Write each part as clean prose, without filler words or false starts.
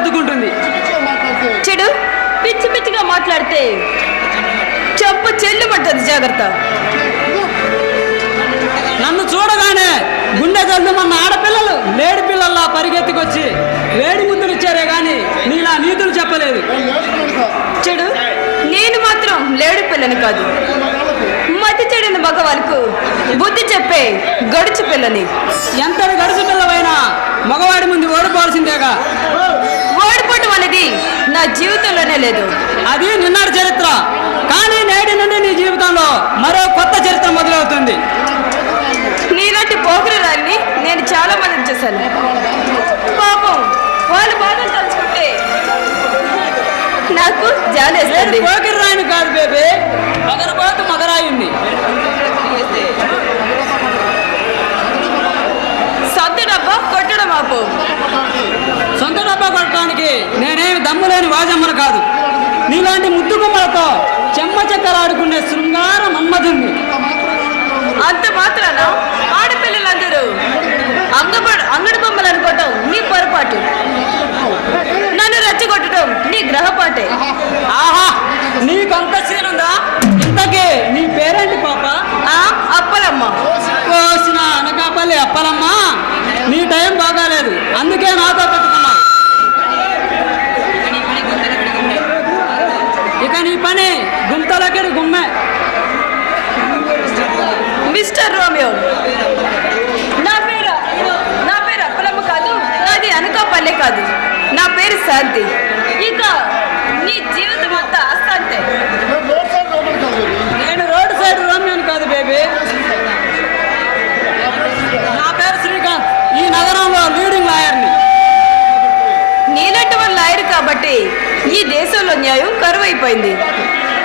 సర్దుకుంటుంది. చెడు పిచ్చి పిచ్చిగా మాట్లాడితే చెప్పు చెల్లుమంటది, జాగ్రత్త. నన్ను చూడగానే గుండె జల్లుమన్న ఆడపిల్లలు లేడి పిల్లల్లా పరిగెత్తుకొచ్చి వేడి ముద్దులు ఇచ్చారే గాని నీలా నీతులు చెప్పలేదు. చెడు నేను మాత్రం లేడి పిల్లని కాదు, మతి చెడిన మగవాళ్ళకు బుద్ధి చెప్పే గడుచు పిల్లని. ఎంతటి గడుచు పిల్లవైనా మగవాడి ముందు ఓడిపోవాల్సిందేగా. ఓడిపోవటం అనేది నా జీవితంలోనే లేదు. అది నిన్నటి చరిత్ర. కానీ నేటి నుండి నీ జీవితంలో మరో కొత్త చరిత్ర మొదలవుతుంది. నీలాంటి పోకిరాన్ని నేను చాలా మందిని చూశాను. పాపం వాళ్ళు బాధలు తలుచుకుంటే నాకు జాలేస్తుంది. పోకిరాయిని కాదు బేబీ, మగరబాతు మగరాయుంది. సొంత డబ్బా కొట్టడం ఆపు. సొంత డబ్బా కొట్టడానికి నేనేమి దమ్ములేని వాజమ్మను కాదు. నీలాంటి ముద్దు గుమ్మలతో చెమ్మ చెక్కలాడుకునే శృంగార మన్మధుణ్ణి. అంత మాత్రాన ఆడపిల్లలందరూ అంగడి బొమ్మలు అనుకోవటం నీ పొరపాటు. నన్ను రెచ్చగొట్టడం నీ గ్రహపాటే. ఆహా, నీకంత సీనుందా? ఇంతకీ నీ పేరేంటి పాప? అప్పలమ్మ. కోసిన అనకాపల్లి అప్పలమ్మ, నీ టైం బాగాలేదు, అందుకే నాతో పెట్టుకున్నా. ఇక నీ పని గుంతలకి గుమ్మే. మిస్టర్ రోమియో, నా పేరు అప్పలమ్మ కాదు, నాది అనకాపల్లె కాదు, నా పేరు శాంతి. ఇక నీ జీవితం అంతా అశాంతే. నేను రోడ్ సైడ్ రోమియోని కాదు బేబీ, నా పేరు శ్రీకాంత్, ఈ నగరంలో లీడింగ్ లాయర్ని. నీలాంటి వాళ్ళు లాయర్ కాబట్టి ఈ దేశంలో న్యాయం కరువైపోయింది.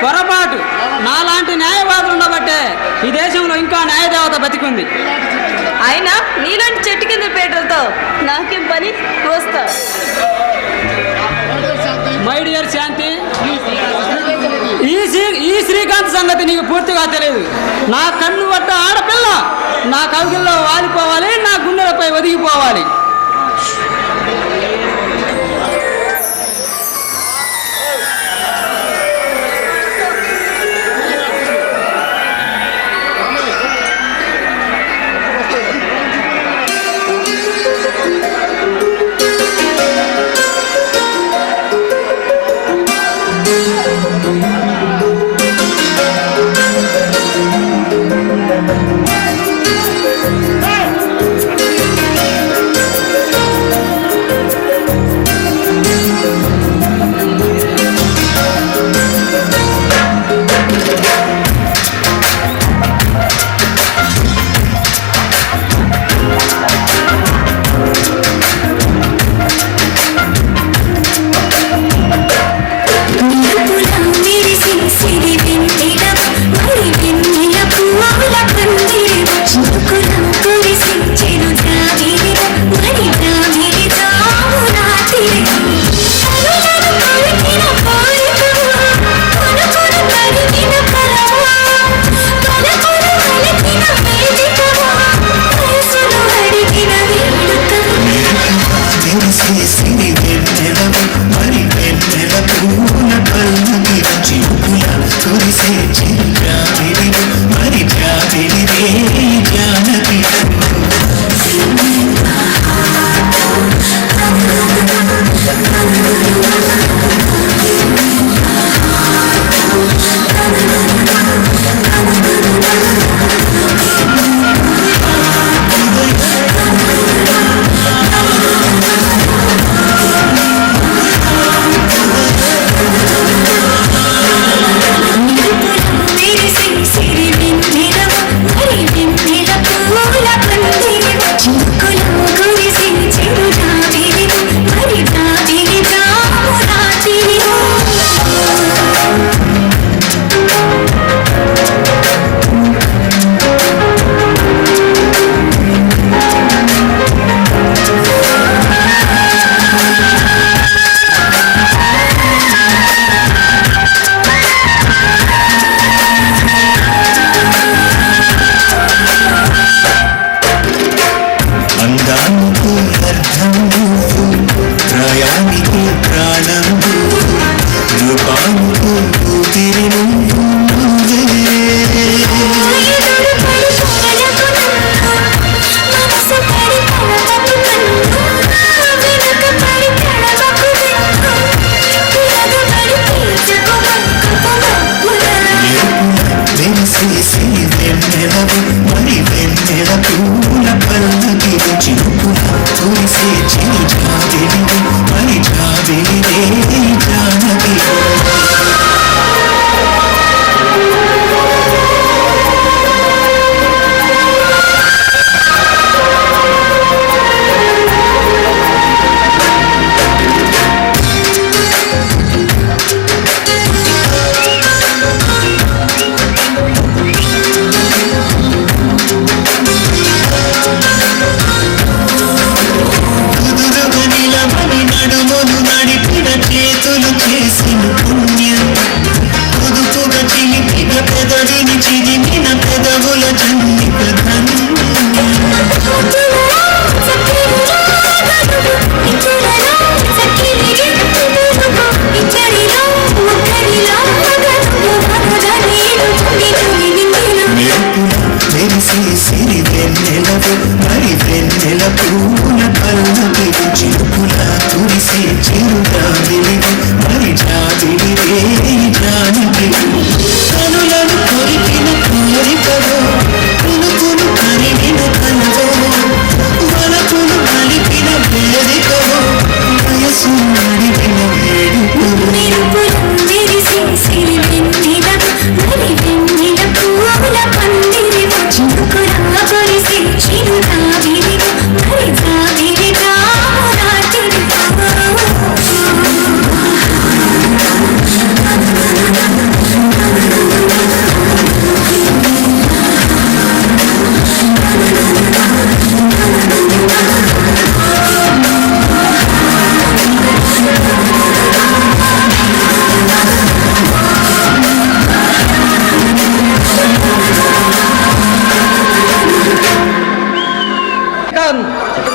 పొరపాటు. నాలాంటి న్యాయవాదులు ఉండబట్టే ఈ దేశంలో ఇంకా న్యాయదేవత బతికుంది. అయినా నీలాంటి చెట్టు కింద పేటలతో నాకేం పని? వస్తా. మై డియర్ శాంతి, ఈ శ్రీకాంత్ సంగతి నీకు పూర్తిగా తెలియదు. నా కన్ను పట్ట ఆడపిల్ల నా కవిగిల్లో వాలిపోవాలి, నా గుండెలపై ఒదిగిపోవాలి.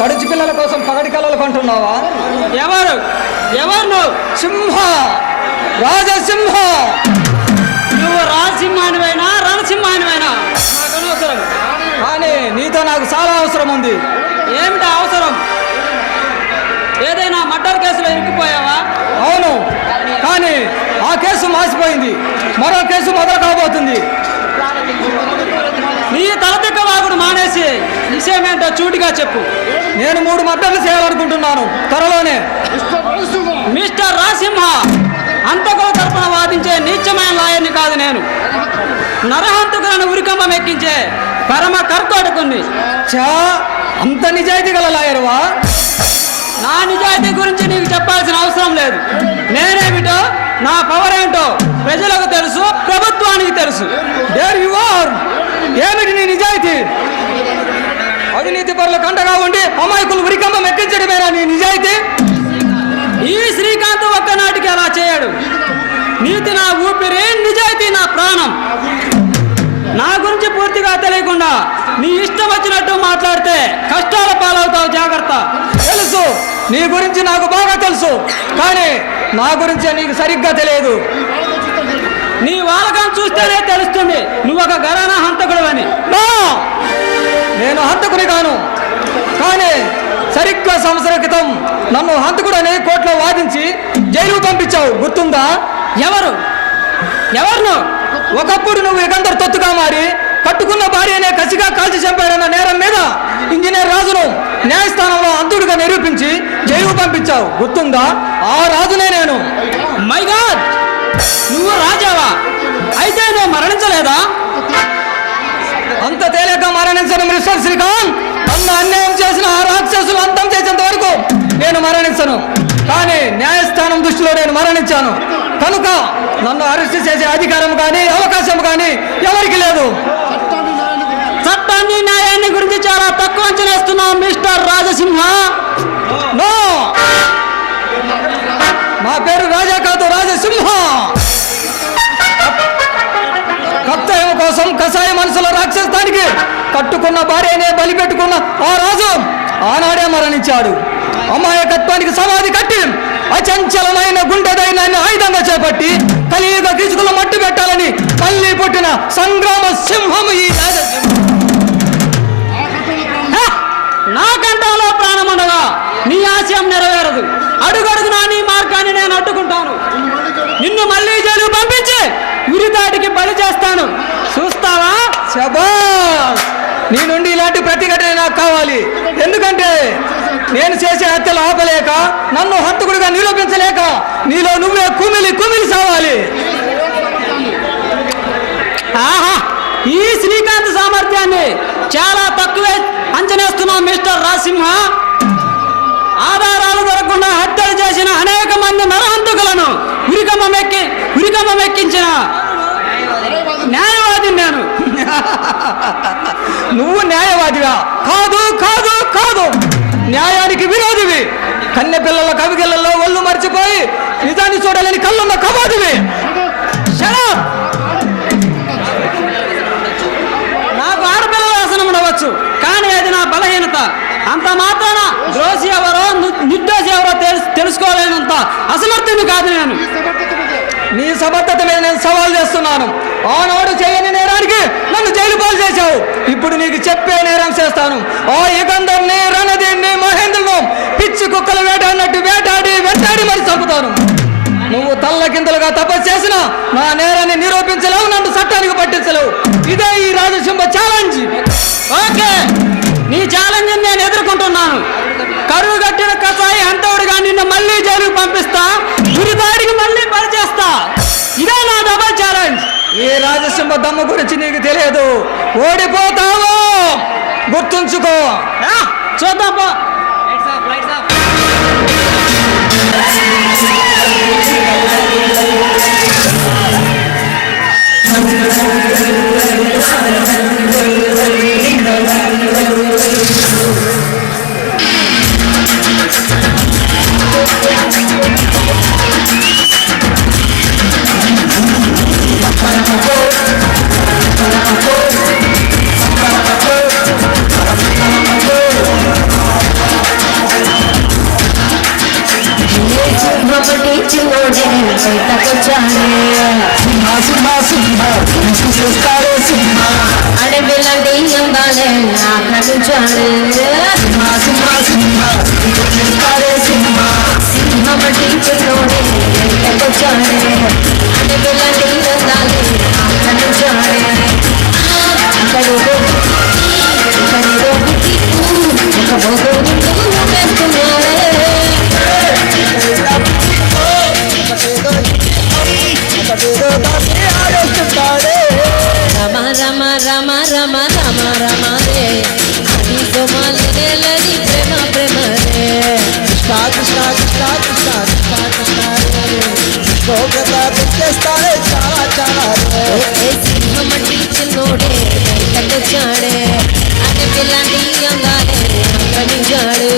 పడుచు పిల్లల కోసం పగటి కళలు కొంటున్నావా? ఎవరు ఎవరు నువ్వు? సింహ, రాజసింహ. నువ్వు రాజసింహానివైనా రణసింహానివైనా నాకు అనవసరం, కానీ నీతో నాకు చాలా అవసరం ఉంది. ఏమిటా అవసరం? ఏదైనా మర్డర్ కేసులో ఇరుక్కుపోయావా? అవును, కానీ ఆ కేసు మాసిపోయింది, మరో కేసు మొదలు కాబోతుంది. నీ తలతిక్క వాగుడు మానేసి విషయం ఏంటో చూటిగా చెప్పు. నేను 3 మర్డర్లు చేయాలనుకుంటున్నాను త్వరలోనే. మిస్టర్ రాసింహ, అంతకుల తరపున వాదించే నీచమైన లాయర్ని కాదు నేను. నరహంతకులను ఉరికంబం ఎక్కించే పరమ కర్కోటకుని. చా, అంత నిజాయితీ గల లాయరువా? నా నిజాయితీ గురించి నీకు చెప్పాల్సిన అవసరం లేదు. నేనేమిటో, నా పవర్ ఏంటో ప్రజలకు తెలుసు, ప్రభుత్వానికి తెలుసు. There you are. ఏమిటి నీ నిజాయితీ? అవినీతి పరుల కంటగా ఉండి అమాయకులు ఉరికంబం ఎక్కించడమేనా నీ నిజాయితీ? ఈ శ్రీకాంత్ ఒక్కనాటికి అలా చేయడు. నీతి నా ఊపిరి, నిజాయితీ నా ప్రాణం. నా గురించి పూర్తిగా తెలియకుండా నీ ఇష్టం వచ్చినట్టు మాట్లాడితే కష్టాల పాలవుతావు, జాగ్రత్త. తెలుసు, నీ గురించి నాకు బాగా తెలుసు, కానీ నా గురించి నీకు సరిగ్గా తెలియదు. నీ వాలకం చూస్తేనే తెలుస్తుంది నువ్వు ఒక ఘరానా హంతకుడు అని. నేను హంతకుని కాను, కానీ సరిగ్గా సంవత్సరం క్రితం నన్ను హంతకుడని కోర్టులో వాదించి జైలుకు పంపించావు, గుర్తుందా? ఎవరు ఎవరు? ఒకప్పుడు నువ్వు ఇకందరు తొత్తుగా మారి కట్టుకున్న భార్యనే కసిగా కాల్చి చంపాడన్న నేరం మీద ఇంజనీర్ రాజును న్యాయస్థానంలో అంతుడుగా నిరూపించి జైలుకు పంపించావు, గుర్తుందా? ఆ రాజునే నేను. మై గాడ్, నువ్వు రాజావా? అయితే నువ్వు మరణించలేదా? అంత తేలిక మరణించను మిస్టర్ శ్రీకాంత్. నన్ను అన్యాయం చేసిన ఆ రాక్షసులు అంతం చేసేంత వరకు నేను మరణించను, కానీ న్యాయస్థానం దృష్టిలో నేను మరణించాను. కనుక నన్ను అరెస్ట్ చేసే అధికారం కానీ అవకాశం కానీ ఎవరికి లేదు. చట్టాన్ని న్యాయాన్ని గురించి చాలా తక్కువ అంచనేస్తున్నావు మిస్టర్ రాజసింహ. నో, నా పేరు రాజా కాదు, రాజసింహ. కర్తవ్యం కోసం కషాయ మనసుల రాక్షసానికి కట్టుకున్న భార్యనే బలి పెట్టుకున్న ఆ రాజు ఆనాడే మరణించాడు. అమాయకత్వానికి సమాధి కట్టి అచంచలమైన గుండెదైన ఆయుధంగా చేపట్టి కలియుగ గిసుకులు మట్టు పెట్టాలని మళ్ళీ పుట్టిన సంగ్రామ సింహము ఈ రాజసింహం. నా కంఠంలో ప్రాణముండగా నీ ఆశయం నెరవేరదు. అడుగడుగునా నీ మార్గాన్ని నేను అడ్డుకుంటాను. నిన్ను మళ్ళీ జైలు పంపించి ఉరితాటికి బలి చేస్తాను, చూస్తావా? శబాష్, నీ నుండి ఇలాంటి ప్రతిఘటన నాకు కావాలి. ఎందుకంటే నేను చేసే హత్యలు ఆపలేక, నన్ను హంతకుడిగా నిరూపించలేక నీలో నువ్వే కుమిలి కుమిలి సావాలి. ఆహా, ఈ శ్రీకాంత్ సామర్థ్యాన్ని చాలా తక్కువే అంచనేస్తున్నాం మిస్టర్ రాసింహ. ఆధారాలు దొరకకుండా హత్యలు చేసిన అనేక మంది నరహంతకులను ఉరికమ్మెక్కించిన న్యాయవాది నేను. నువ్వు న్యాయవాదిగా? కాదు కాదు కాదు, న్యాయానికి విరోధివి. కన్నె పిల్లల కవిగిళ్ళల్లో ఒళ్ళు మర్చిపోయి నిజాన్ని చూడలేని కళ్ళున్న కబాదివి. నాకు ఆడపిల్లల ఆసనం ఉండవచ్చు, కానీ అది నా బలహీనత. అంత మాత్రాన దోషి ఎవరో నిర్దోషి ఎవరో తెలుసుకోలేనంత అసమర్థుని కాదు నేను. నీ సమర్థత మీద నేను సవాల్ చేస్తున్నాను. ఆనాడు చేయని నేరానికి నన్ను జైలు పాలు చేశావు, ఇప్పుడు నీకు చెప్పే నేరం చేస్తాను. ఆ యుగంధర్ని, రణదీన్ని, మహేంద్రను పిచ్చి కుక్కలు వేటాడినట్టు వెంటాడి మరి చంపుతాను. నువ్వు తల్ల కిందలుగా తపస్సు చేసిన నా నేరాన్ని నిరూపించలేవు, నన్ను చట్టానికి పట్టించలేవు. ఇదే ఈ రాజసింహ ఛాలెంజ్. ఓకే, నీ ఛాలెంజ్ నేను ఎదుర్కొంటున్నాను. కరువు కట్టిన కసాయి హంతవుడిగా నిన్ను మళ్ళీ జైలుకు పంపిస్తా, గురిదాడికి మళ్ళీ పరిచేస్తా. ఇదే నా డబల్ ఛాలెంజ్. ఈ రాజసింహ దమ్ము గురించి నీకు తెలియదు, ఓడిపోతావు, గుర్తుంచుకో. చూద్దాం. అడవిలండి అందాలే ఆక్రమించాడు సింహమటి చిన్నోడే వచ్చాడే. అడవిలండి అందాలే ఆక్రమించాడే. రమ రమ రమ రమ రమ రమ రే అది సోమాలి ప్రేమ ప్రేమ రే. కృష్ణ కృష్ణ కృష్ణ కృష్ణ కృష్ణ కృష్ణ చేస్తాడే చాలా చాలా సింహమటి చిన్నోడే బయటకొచ్చాడే. అదే పిల్లండి అందాలే ఆక్రమించాడు.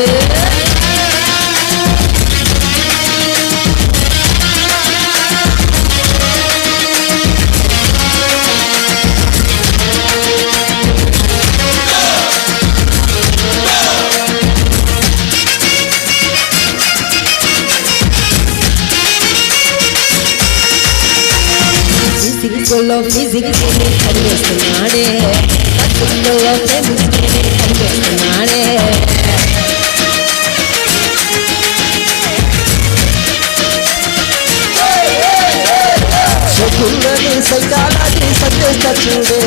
ఫిజిక్స్ కనిపిస్తున్నాడే, కనిపిస్తున్నాడే. సైకాలజీ సందేశ చూడు,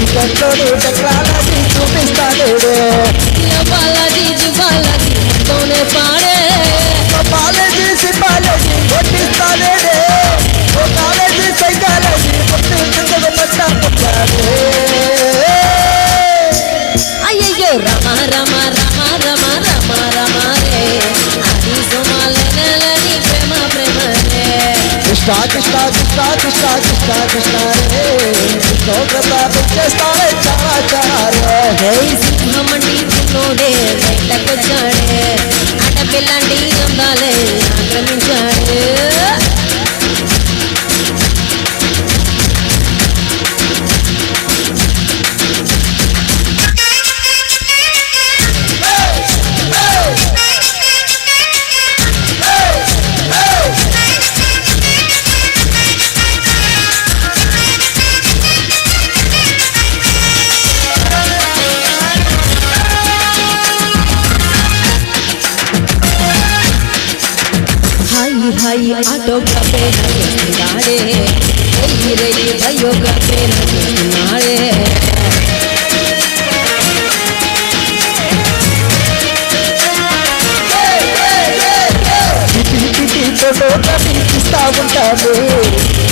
ఇంకొకడు టెక్నాలజీ చూపిస్తాడు. బాలాజీ జుబాలాజీ తోనే పాడే, బాలాజీ సిపాలజీ కొట్టిస్తాడే. కాలేజీ సైకాలజీ అయ్యో రమ రమ రమ రమ రమ రమ రే అది సోమాలి ప్రేమ ప్రేమ రే. కృష్ణ కృష్ణ కృష్ణ కృష్ణ కృష్ణ కృష్ణ రే చేస్తాడే చాలా చాలా రే. సింహమండి చిన్నోడే బయటకొచ్చాడే. ఆడపిల్లండి అందాలే ఆక్రమించాడు. హాయి ఆటోగ్రాఫే నడుస్తున్నాడే, రెయ్యి బయోగ్రాఫే నడుస్తున్నాడే. ఉంటాను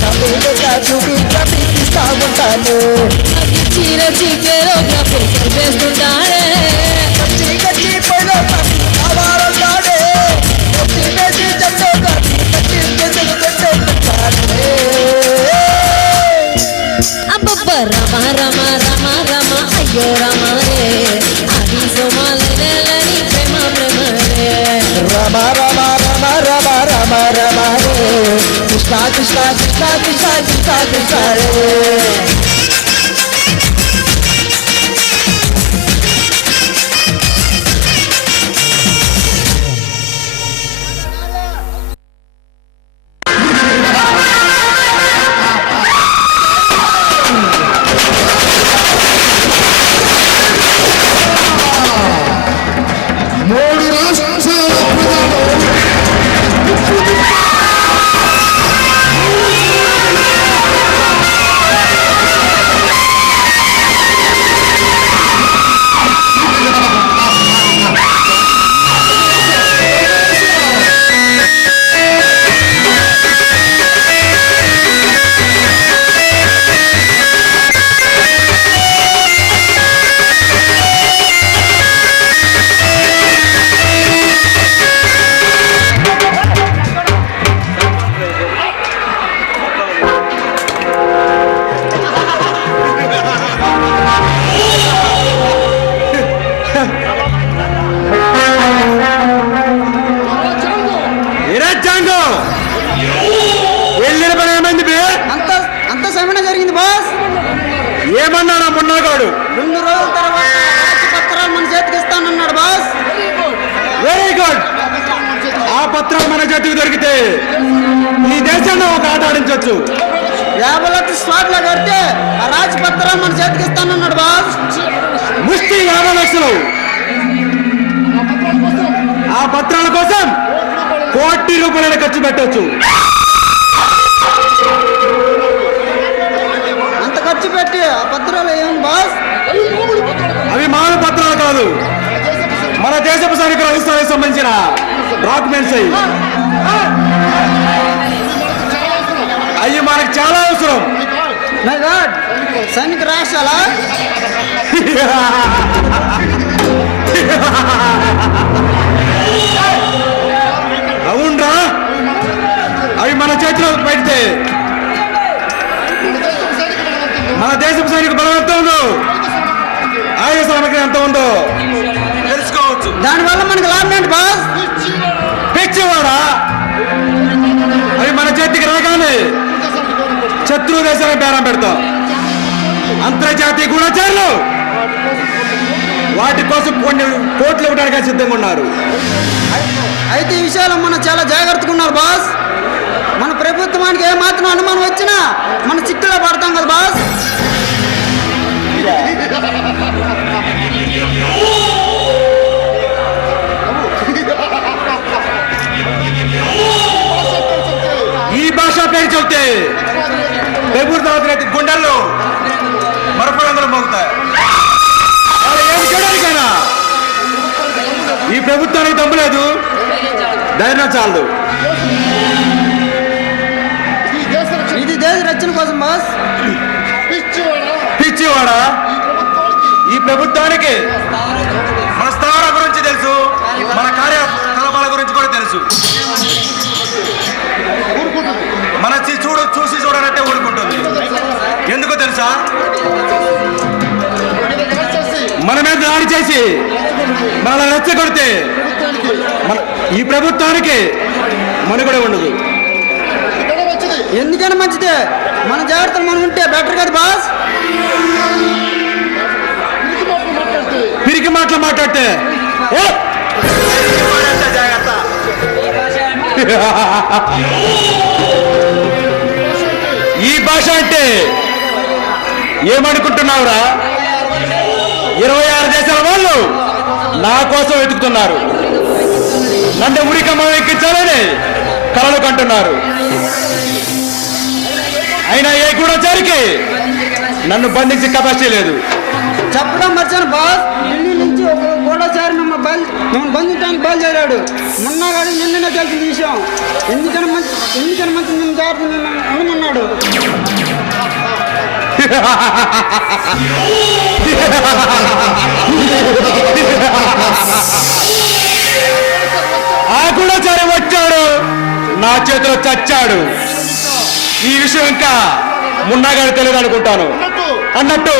కవిగా చూపిస్తా ఉంటాను చీర చీకేలో గ్రఫిక్ వేస్తుంటాడే కచ్చి కచ్చి పైలో కావాలంటాడే కచ్చి వేసి చెప్తో కచ్చి అబ్బబ్బ రమ రమ రమ రమ అయ్యో రమ రే అది సోమాలని ప్రేమ ప్రేమ రే రమ రమ రమ రమ రమ రమ రే కృష్ణ కృష్ణ కృష్ణ కృష్ణ కృష్ణ కృష్ణ రే అంత సమయం జరిగింది బాస్. ఏమన్నాడా మొన్నగాడు? 2 రోజుల తర్వాత రాజు పత్రాలు మన చేతికి ఇస్తానన్నాడు బాస్. Very good. ఆ పత్రాలు మన చేతికి దొరికితే ఈ దేశంలో ఒక ఆట ఆడించవచ్చు. 50 లక్షల స్లాట్లో కడితే ఆ రాజు పత్రాలు మన చేతికి ఇస్తానన్నాడు బాస్. ముష్టి 50 లక్షలు. ఆ పత్రాల కోసం ₹1,00,00,000 ఖర్చు పెట్టవచ్చు. అంత ఖర్చు పెట్టి ఆ పత్రాలు ఏం బాస్? అవి మానవ పత్రాలు కాదు, మన దేశపు సైనికుల అవసరానికి సంబంధించిన డాక్యుమెంట్స్. అవి మనకు చాలా అవసరం. మై గాడ్, సైనిక రాష్ట్రాలా? అవునరా, అవి మన చేతిలో పెడితే మన దేశపు సైనిక బలం ఎంత ఉందో, ఆయుధ సామగ్రి ఎంత ఉందో తెలుసుకోవచ్చు. దానివల్ల మనకు లాభం ఏంటి బాస్? పిచ్చివాడా, అవి మన చేతికి రాగానే శత్రు దేశానికి బేరం పెడతాం. అంతర్జాతీయ గూఢచారులు వాటి కోసం కొన్ని కోట్లు ఇవ్వడానికి సిద్ధంగా ఉన్నారు. అయితే ఈ విషయాల్లో మనం చాలా జాగ్రత్తగా ఉన్నారు బాస్. మన ప్రభుత్వానికి ఏమాత్రం అనుమానం వచ్చినా మన చిక్కులో పడతాం కదా బాస్. ఈ భాష పేరు చెబితే ప్రభుత్వ గుండెల్లో మరపురంగులు మోగుతాయి. ఏమి చేయడానికైనా ఈ ప్రభుత్వానికి దమ్ము లేదు, ధైర్యం చాలదు. ఇది దేశ రక్షణ కోసం బాస్. పిచ్చివాడా, ఈ ప్రభుత్వానికి మన స్థావరం గురించి తెలుసు, మన కార్యకలాపాల గురించి కూడా తెలుసు. మన చూసి చూడనంటే ఊరుకుంటుంది. ఎందుకో తెలుసా? మన మీద దాడి చేసి మనల్ని రెచ్చగొడితే ఈ ప్రభుత్వానికి మనుగడ ఉండదు. ఎందుకైనా మంచిదే, మన జాగ్రత్తలు మనం ఉంటే బెటర్ కదా బాస్. పిరికి మాటలు మాట్లాడితే జాగ్రత్త. ఈ భాష అంటే ఏమనుకుంటున్నావురా? 26 దేశాల వాళ్ళు నా కోసం వెతుకుతున్నారు. నన్ను ఉరికమ్మ ఎక్కించాలని కలలు కంటున్నారు. అయినా ఏ గూఢచారికి నన్ను బంధించే కెపాసిటీ లేదు. చెప్పడం మర్చాను బాస్. ఢిల్లీ నుంచి ఒక గూఢచారి మమ్మల్ని బంధించడానికి బయలుదేరాడు. మొన్నగాడు నిన్న తెలిసిన విషయం. ఎందుకని మంచి నిన్ను జాగ్రత్త ఉండమన్నాడు. ఆ కూడా సరే వచ్చాడు, నా చేతిలో చచ్చాడు. ఈ విషయం ఇంకా మున్నాగాడు తెలియదు అనుకుంటాను. అన్నట్టు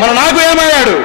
మన నాకు ఏమయ్యాడు?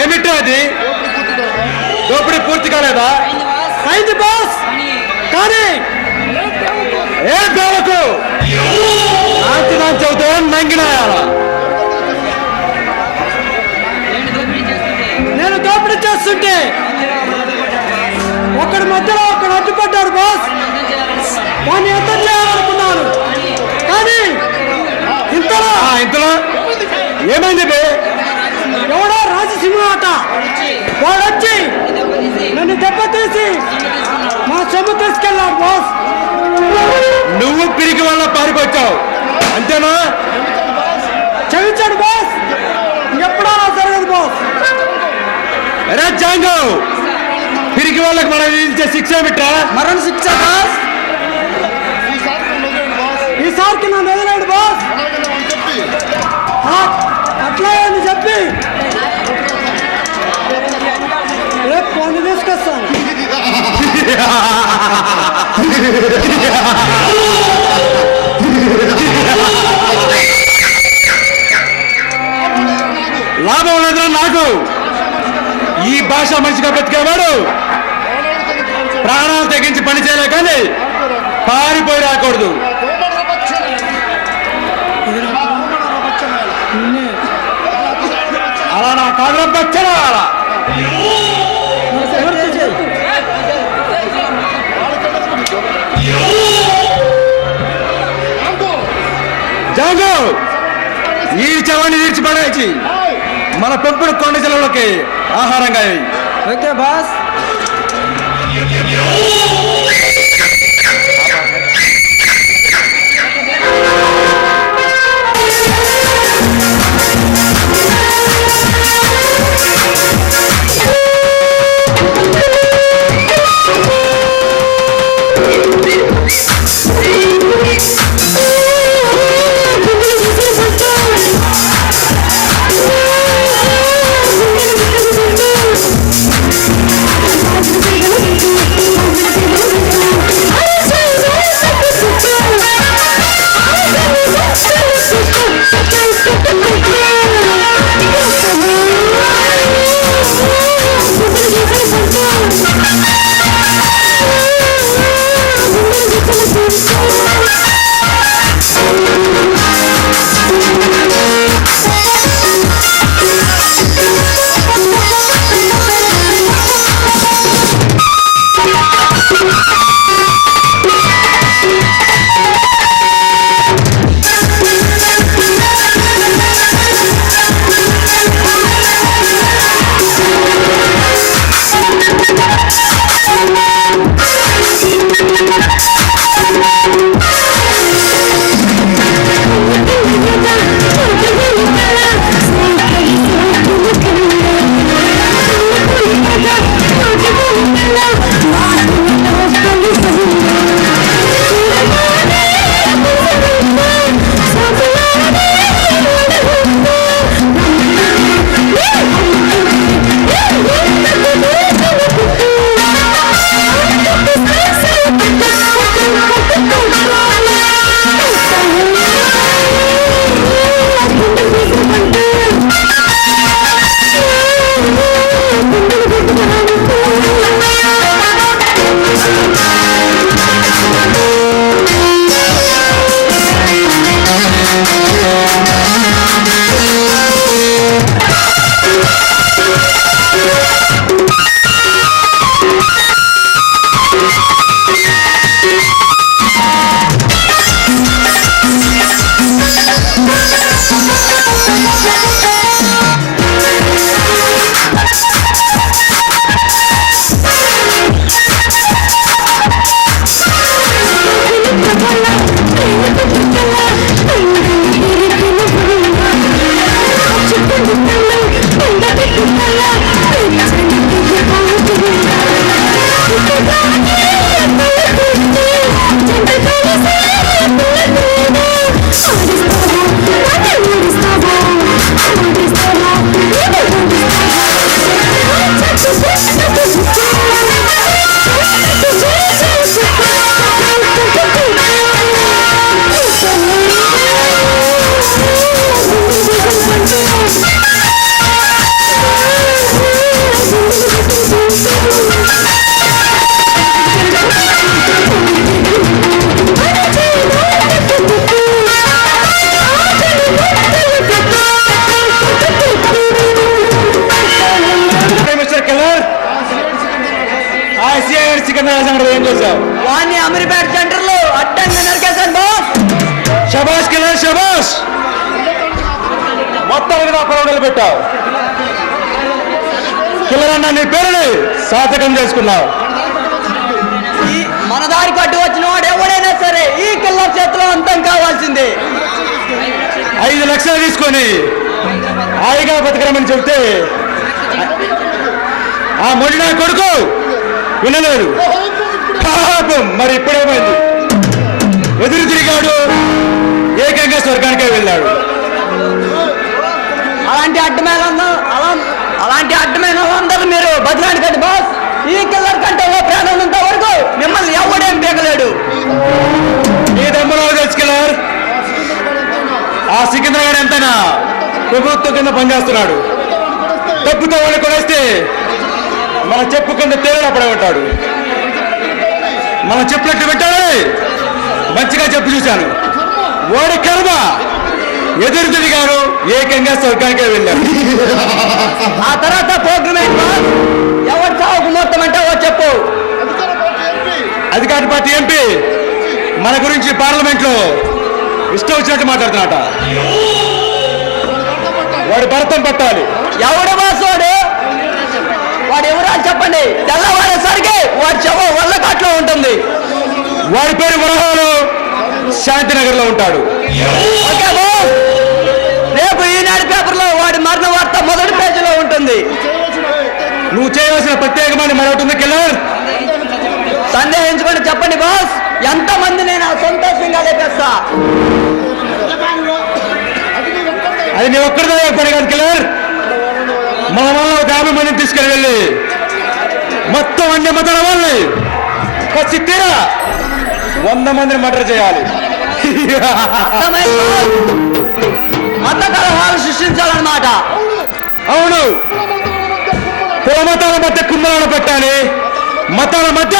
ఏమిటో అది? దోపిడీ పూర్తి కాలేదా? అయింది బాస్, కానీ ఏ బేలకు నాంచి చెబుతా నంగినాయాల. నేను దోపిడీ చేస్తుంటే ఒకడి మధ్యలో ఒకడు అడ్డుపడ్డాడు బాస్. వాడిని ఎంత చేయాలనుకున్నాను, కానీ ఇంతలో ఇంతలో ఏమైంది బే? ఎవడో రాజసింహ అట వాడు వచ్చి నన్ను దెబ్బతీసి మా సొమ్ము తీసుకెళ్ళాడు బాస్. నువ్వు పిరికి వల్ల పారికొచ్చావు అంతేనా? క్షమించాడు బాస్, ఎప్పుడో జరగదు బాస్. అరే జాంగో, పిరికి వాళ్ళకి మనం విధించే శిక్ష ఏమిట్రా? మరణ శిక్ష బాస్. ఈసారికి నన్ను వదిలేడు బాస్. అట్లా అని చెప్పి రేపు కొన్ని తీసుకొస్తాను. లాభం లేదురా నాకు. ఈ భాష మనిషిగా బతికేవాడు ప్రాణాలు తెగించి పని చేయలే కానీ పారిపోయి రాకూడదు. అలా నా కాదురా బచ్చడా. అలా జాగో, ఈ చవాన్ని తీర్చిపడేసి మన పెంపుడు కొండ చెలవులకి ఆహారంగా అయ్యి. Okay boss. ఏం చేశావు? వాణ్ణి అమీర్పేట సెంటర్ లో అడ్డంగా నరికేశాను బాస్. శబాష్ కిల్లర్ శబాష్. మొత్తానికి నా పొలం నిలబెట్టావు. కిల్లరన్న నీ పేరుని సార్థకం చేసుకున్నావు. మన దారి పట్టు వచ్చిన వాడు ఎవడైనా సరే ఈ కిల్లర్ చేతిలో అంతం కావాల్సిందే. 5 లక్షలు తీసుకొని హాయిగా బతకరమని చెబితే ఆ మొండి నా కొడుకు వినలేదు. పాపం మరి ఇప్పుడేమైంది? ఎదురు తిరిగాడు, ఏకంగా స్వర్గానికే వెళ్ళాడు. అలాంటి అడ్డమైన అందరూ మీరు బదిలాంటి కండి బాస్. ఈ కిల్లర్ కంటే ప్రాణం ఉన్నంత వరకు మిమ్మల్ని ఎవడేం పీకలేడు. ఈ దమ్ములో తెలుసు కిల్లర్. ఆ సికింద్రాబాద్ ఎంతైనా ప్రభుత్వం కింద పనిచేస్తున్నాడు. డబ్బుతో వాడిని కొనేస్తే మన చెప్పు కింద తేలిన పడే ఉంటాడు. మనం చెప్పినట్టు పెట్టాలి. మంచిగా చెప్పు చూశాను. వాడి కర్మ ఎదురు తిరిగారు, ఏకంగా స్వర్గానికే వెళ్ళారు. ఆ తర్వాత ప్రోగ్రామ్ బాస్ ఎవరు చావుకు మొత్తం అంటే ఓ చెప్పు. అధికార పార్టీ ఎంపీ మన గురించి పార్లమెంట్ లో ఇష్టం వచ్చినట్టు మాట్లాడుతున్నట. వాడి భరతం పట్టాలి. ఎవడు బాస్ వాడు ఎవరు అని చెప్పండి. తెల్లవారేసరికి వాడి శవం వల్లకాట్లో ఉంటుంది. వాడి పేరు వరహాలు, శాంతినగర్ లో ఉంటాడు. ఓకే బాస్, రేపు ఈనాడు పేపర్ లో వాడి మరణ వార్త మొదటి పేజీలో ఉంటుంది. నువ్వు చేయవలసిన ప్రత్యేకమైన మరొకటి ఉంది కిల్లర్. సందేహించుకొని చెప్పండి బాస్, ఎంతమంది నేను సంతోషంగా లేపేస్తా. అది నీ ఒక్కరిదో పని కాదు కిల్లర్. మన వల్ల ఒక 50 మందిని తీసుకెళ్ళి వెళ్ళి మొత్తం అన్ని మతాల వాళ్ళని ఖర్చు తీరా 100 మందిని మర్డర్ చేయాలి. మత కలహాలు సృష్టించాలన్నమాట. అవును, కుల మతాల మధ్య కుంభలాలు పెట్టాలి, మతాల మధ్య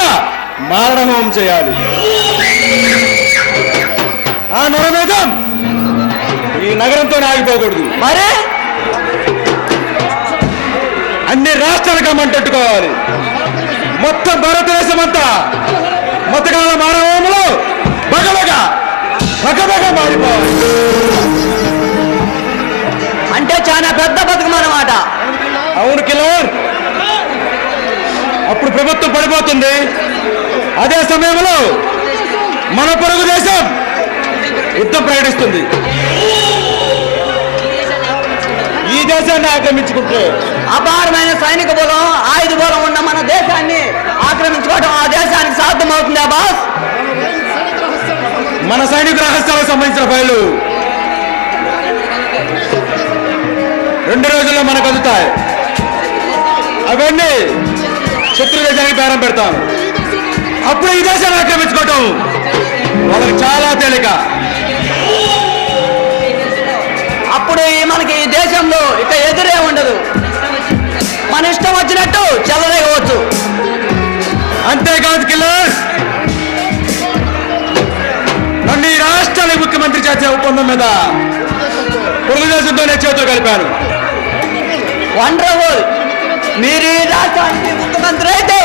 మారణహోమం చేయాలి. ఆ నరమేధం ఈ నగరంతో ఆగిపోకూడదు. మరి అన్ని రాష్ట్రాలకు మంటెట్టుకోవాలి. మొత్తం భారతదేశం అంతా మతకాల మానవములు బగబగ మారిపోవాలి. అంటే చాలా పెద్ద బతుకం అన్నమాట. అవును కిల్లర్. అప్పుడు ప్రభుత్వం పడిపోతుంది. అదే సమయంలో మన పొరుగు దేశం యుద్ధం ప్రకటిస్తుంది. ఈ దేశాన్ని ఆక్రమించుకుంటే అపారమైన సైనిక బలం, ఆయుధ బలం ఉన్న మన దేశాన్ని ఆక్రమించుకోవడం ఆ దేశానికి సాధ్యమవుతుందా బాస్? మన సైనిక రహస్యాలకు సంబంధించిన ఫైళ్లు 2 రోజుల్లో మనకు అందుతాయి. అవన్నీ శత్రు దేశానికి బేరం పెడతాను. అప్పుడు ఈ దేశాన్ని ఆక్రమించుకోవటం వాళ్ళకి చాలా తేలిక. అప్పుడు మనకి ఈ దేశంలో ఇక ఎదురే ఉండదు. మన ఇష్టం వచ్చినట్టు చెలరేగవచ్చు. అంతేకాదు కిల్లర్, నన్ను ఈ రాష్ట్రానికి ముఖ్యమంత్రి చేసే ఒప్పందం మీద పొరుగు దేశంతోనే చేతులు కలిపాను. వండర్ఫుల్. మీరు ఈ రాష్ట్రానికి ముఖ్యమంత్రి అయితే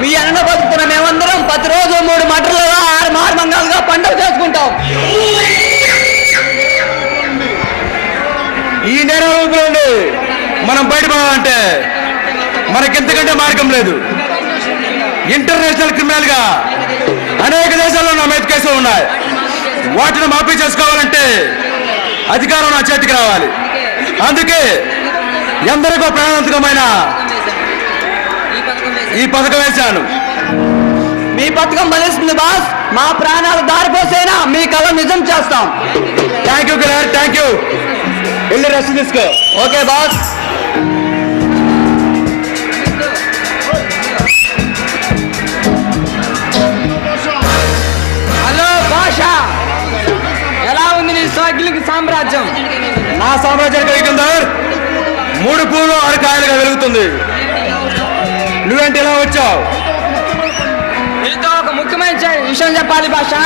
మీ అన్న బతుకున్న మేమందరం ప్రతిరోజు 3 మటర్లుగా 6 మార్మంగాలుగా పండుగ చేసుకుంటాం. ఈ నేరాల నుండి మనం బయటపడాలంటే మనకింతకంటే మార్గం లేదు. ఇంటర్నేషనల్ క్రిమినల్ గా అనేక దేశాల్లో నా మీద కేసులు ఉన్నాయి. వాటిని మాఫీ చేసుకోవాలంటే అధికారం నా చేతికి రావాలి. అందుకే ఎందరికో ప్రాణాంతకమైన ఈ పథకం వేశాను. మీ పథకం బలిస్తుంది బాస్. మా ప్రాణాలు దారిపోసైనా మీ కళ నిజం చేస్తాం. Thank you killer, thank you. వెళ్ళి రెస్ట్ తీసుకో. Okay boss. హలో బాషా, ఎలా ఉంది నీ సైకిల్ సామ్రాజ్యం? నా సామ్రాజ్యం కలిగిందర్ 3 పూలు 6 కాయలుగా వెలుగుతుంది. నువ్వేంటి ఎలా వచ్చావు? నీతో ఒక ముఖ్యమైన విషయం చెప్పాలి బాషా.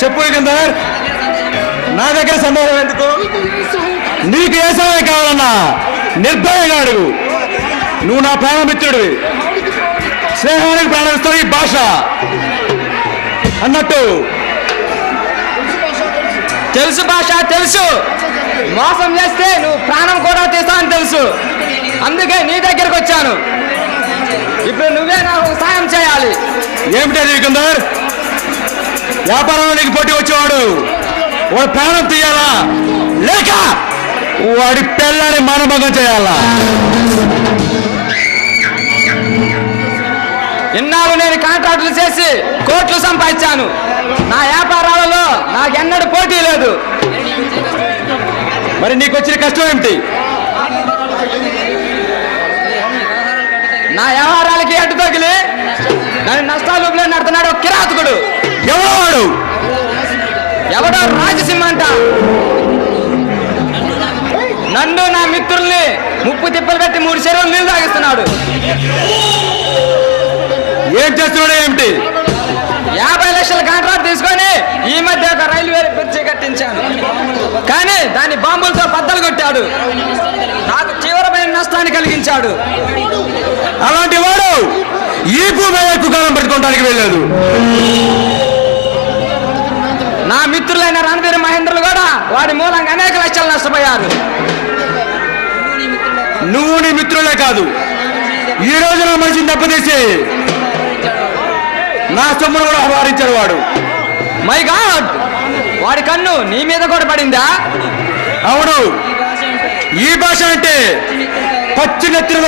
చెప్పు యుగంధర్. నా దగ్గర సందేహం ఎందుకు? నీకు ఏ సహాయం కావాలన్నా నిర్భయంగా అడుగు. నువ్వు నా ప్రాణమిత్రుడివి. స్నేహానికి ప్రాణమిస్తావు ఈ భాష అన్నట్టు. తెలుసు భాష, తెలుసు. మోసం చేస్తే నువ్వు ప్రాణం కూడా తీస్తావని తెలుసు. అందుకే నీ దగ్గరకు వచ్చాను. ఇప్పుడు నువ్వే నాకు సాయం చేయాలి. ఏమిటా యుగంధర్? వ్యాపారంలో నీకు పోటీ వచ్చేవాడు వాడు ప్రాణం తీయాలా లేక వాడి పిల్లని మానభంగం చేయాలా? ఇన్నాళ్ళు నేను కాంట్రాక్టులు చేసి కోట్లు సంపాదించాను. నా వ్యాపారాలలో నాకెన్నడూ పోటీ లేదు. మరి నీకు వచ్చిన కష్టం ఏమిటి? నా వ్యవహారాలకి అడ్డు తగిలి నన్ను నష్టాలు నడుతున్నాడు ఒక కిరాతకుడు. ఎవడు? ఎవడో రాజసింహ అంట. నన్ను నా మిత్రుల్ని ముప్పు తిప్పలు పెట్టి 3 చెరువులు నీళ్ళు తాగిస్తున్నాడు. ఏం చేస్తున్నాడు ఏమిటి? 50 లక్షల కాంట్రాక్ట్ తీసుకొని ఈ మధ్య ఒక రైల్వే బ్రిడ్జి కట్టించాను. కానీ దాన్ని బాంబులతో బద్దలు కొట్టాడు. నాకు తీవ్రమైన నష్టాన్ని కలిగించాడు. అలాంటి వాడు ఈ భూమి ఎక్కువ కాలం పెట్టుకోవడానికి వెళ్ళలేదు. నా మిత్రులైన రణధీర్ మహేంద్రులు కూడా వాడి మూలంగా అనేక లక్షలు నష్టపోయారు. నువ్వు నీ మిత్రులే కాదు, ఈ రోజు నా మనిషిని దెబ్బతీసి నా సొమ్మును కూడా అపహరించాడు వాడు. మై గాడ్, వాడి కన్ను నీ మీద కూడా పడిందా? అవును, ఈ భాష అంటే పచ్చి నెత్తిన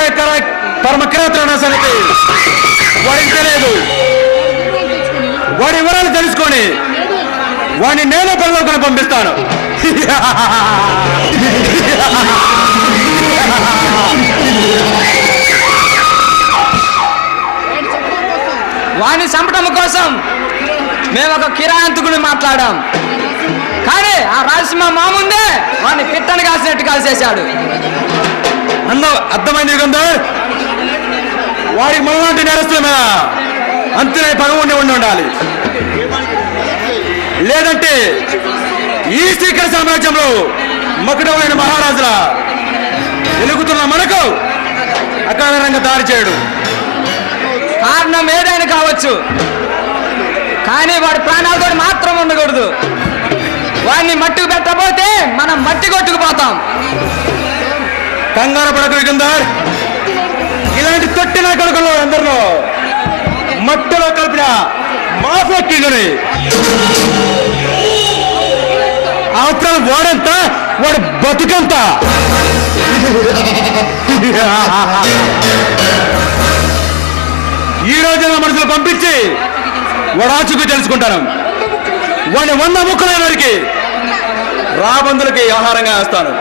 పరమ కిరాతన సంగతి వాడికి తెలియదు. వాడి వివరాలు తెలుసుకొని వాడిని నేనే పనిలోకి పంపిస్తాను. వాడిని చంపడం కోసం మేము ఒక కిరాంతకుని మాట్లాడాం. కానీ ఆ రాజసింహ మాముందే వాడిని పిట్టని కాసినట్టు కాల్చేశాడు. అర్థమైంది యుగంధర్? వాడికి మనలాంటి నేరస్తుల మీద అంతనే పగ ఉండి ఉండాలి. లేదంటే ఈ శ్రీకర సామ్రాజ్యంలో మకుటమైన మహారాజుల వెలుగుతున్న మనకు అకారణంగా దారి చేయడు. కారణం ఏదైనా కావచ్చు, కానీ వాడి ప్రాణాలతో మాత్రం ఉండకూడదు. వాడిని మట్టుకు పెట్టబోతే మనం మట్టి కొట్టుకుపోతాం. కంగారు పడకు యుగంధర్, ఇలాంటి తొట్టిన కొడుకుల్లో అందరిలో మట్టిలో కలిపిన మాఫియా కింగుని అవతల వాడంతా వాడు బతుకంతా. ఈ రోజు నా మనసులో పంపించి వాడు ఆచుకు తెలుసుకుంటాను. వాడిని 100 ముక్కలైన వారికి రాబందులకి ఆహారంగా వేస్తాను.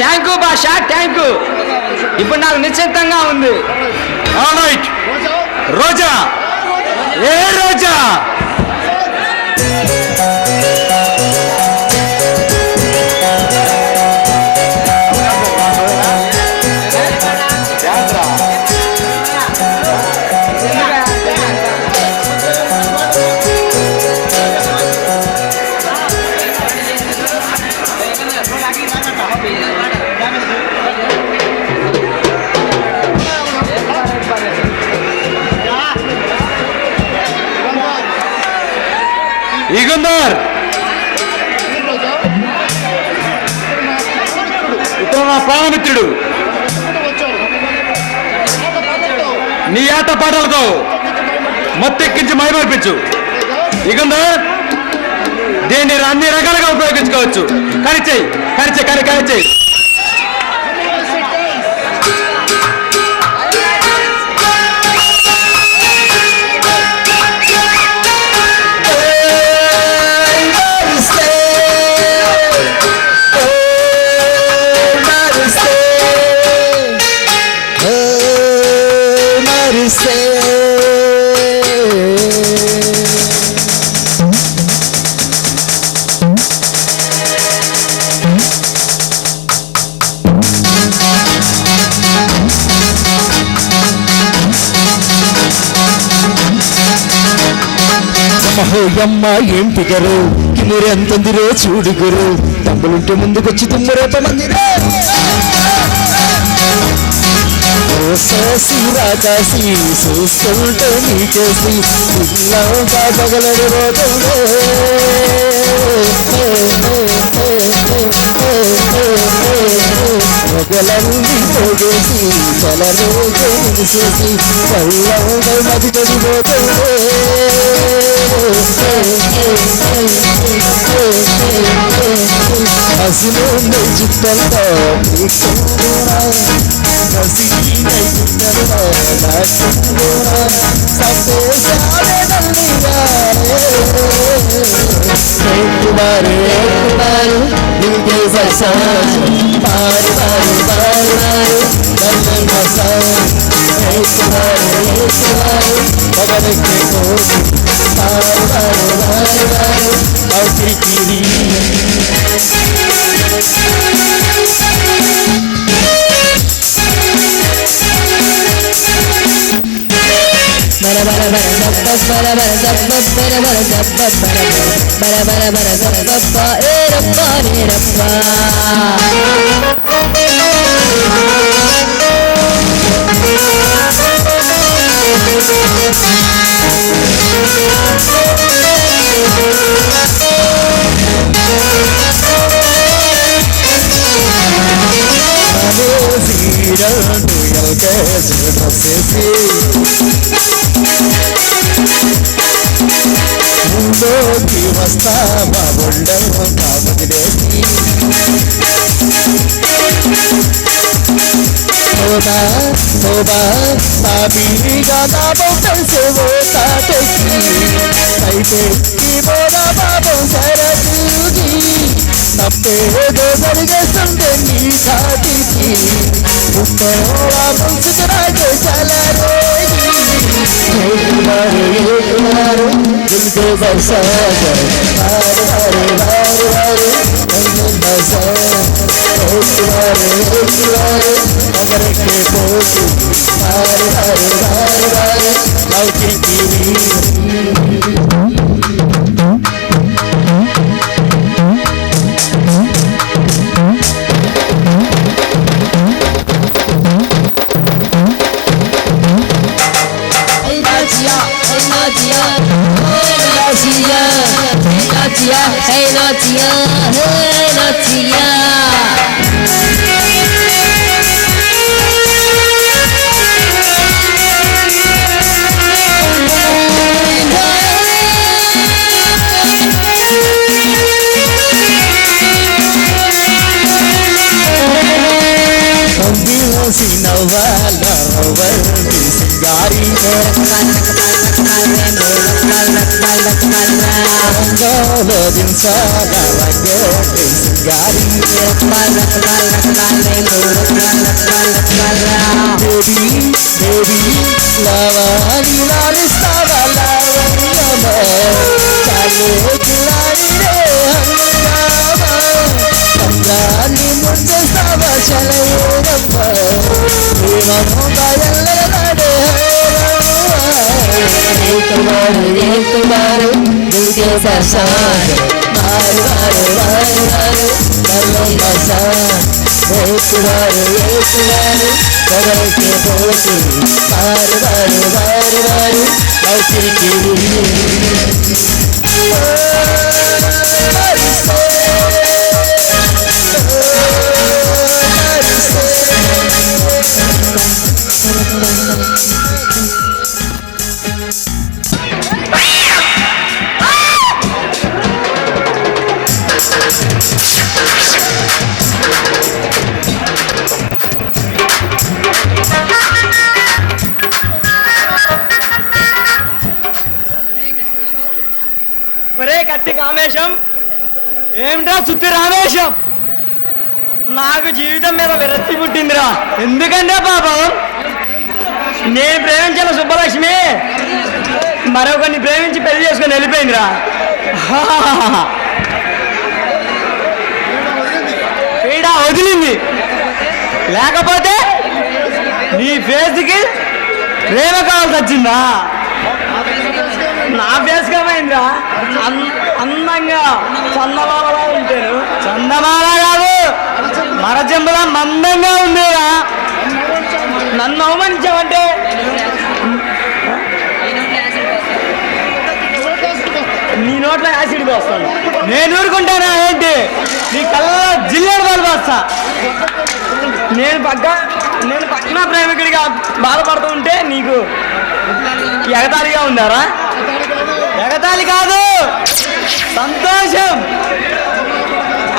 థ్యాంక్ యూ భాష, థ్యాంక్ యూ. ఇప్పుడు నాకు నిశ్చింతంగా ఉంది. ఆల్ రైట్ రోజా, ఏ రోజా? యుగంధర్, ఇతను నా ప్రాణమిత్రుడు. నీ ఆట పాటలతో మత్తెక్కించి మైమర్పించు. యుగంధర్, దీన్ని అన్ని రకాలుగా ఉపయోగించుకోవచ్చు. కానీ చెయ్యి, కానీ చెయ్యి. మహోయమ్మ ఏం ఫిగరు, కిన్నెరు ఎంతందిరో చూడుగురు, తమ్ములుంటే ముందుకొచ్చి తుమ్మురేప మందిరే. సోసి రాకాసి చూస్తుంటే నీకేసి ఇల్లంతా పగలడి రోజులే. ఒకలన్నీ పోగేసి తలలోకి నిలిసేసి కళ్ళంగా మది గడిపోతుండే హసిలో చుట్టంలో హసీన చుట్టంలో సంతోషాలే बार दिल के फसाद बार बार बार बार बंधन फसाद एक बार पकड़ के कोस बार बार बार बार और किरी bara bara bara zabba bara bara zabba bara bara zabba bara bara bara zabba ba rabba ముందుకి వస్తావా ఉండవు వదిలేసి తోబా తోబా పాపిగా పాపం కలిసేవో తాటకి అయితే ఈ బోడా పాపం సరదూగి తప్పేదో జరిగేస్తుంటే నీ కాటికి ఉత్తరవా ముంచుకురాగే చలరోగి दिल के बरसात बार बार बार बार बंधन बरसात एक बार अगर के पोती बार बार बार बार लौकी कीरी Hey Natia, hey Natia. Sinawala wardi singari Golo din sada lagati singari Baby, baby, lavani lalistava lavani lava Chale kilari re hangama Kamrani mundestava chale ramba एक बार दिल के फसाद बार बार बार बार कलम फसाद एक बार पकड़ के पोती बार बार बार बार लौकी कीरी ఒరే కత్తి కామేశం ఏమిటా సుత్తి రామేశం నాకు జీవితం మీద విరక్తి పుట్టిందిరా ఎందుకంటే పాపం నేను ప్రేమించిన సుబ్బలక్ష్మి మరొకరిని ప్రేమించి పెళ్లి చేసుకొని వెళ్ళిపోయిందిరా పీడ వదిలింది లేకపోతే నీ ఫేస్కి ప్రేమ కావాల్సి వచ్చిందా నా ఫేస్ ఏమైందిరా అందంగా చందమామలా ఉంటాను చందమామ కాదు మరచెంబలా మందంగా ఉండేరా నన్ను అవమానించావంటే నీ నోట్లో యాసిడ్ వస్తాను నేను ఊరుకుంటానా ఏంటి నీ కళ్ళ జిల్లేడు బాలు వస్తా. నేను పక్కన ప్రేమికుడిగా బాధపడుతూ ఉంటే నీకు ఎగతాళిగా ఉందారా? ఎగతాళి కాదు, సంతోషం.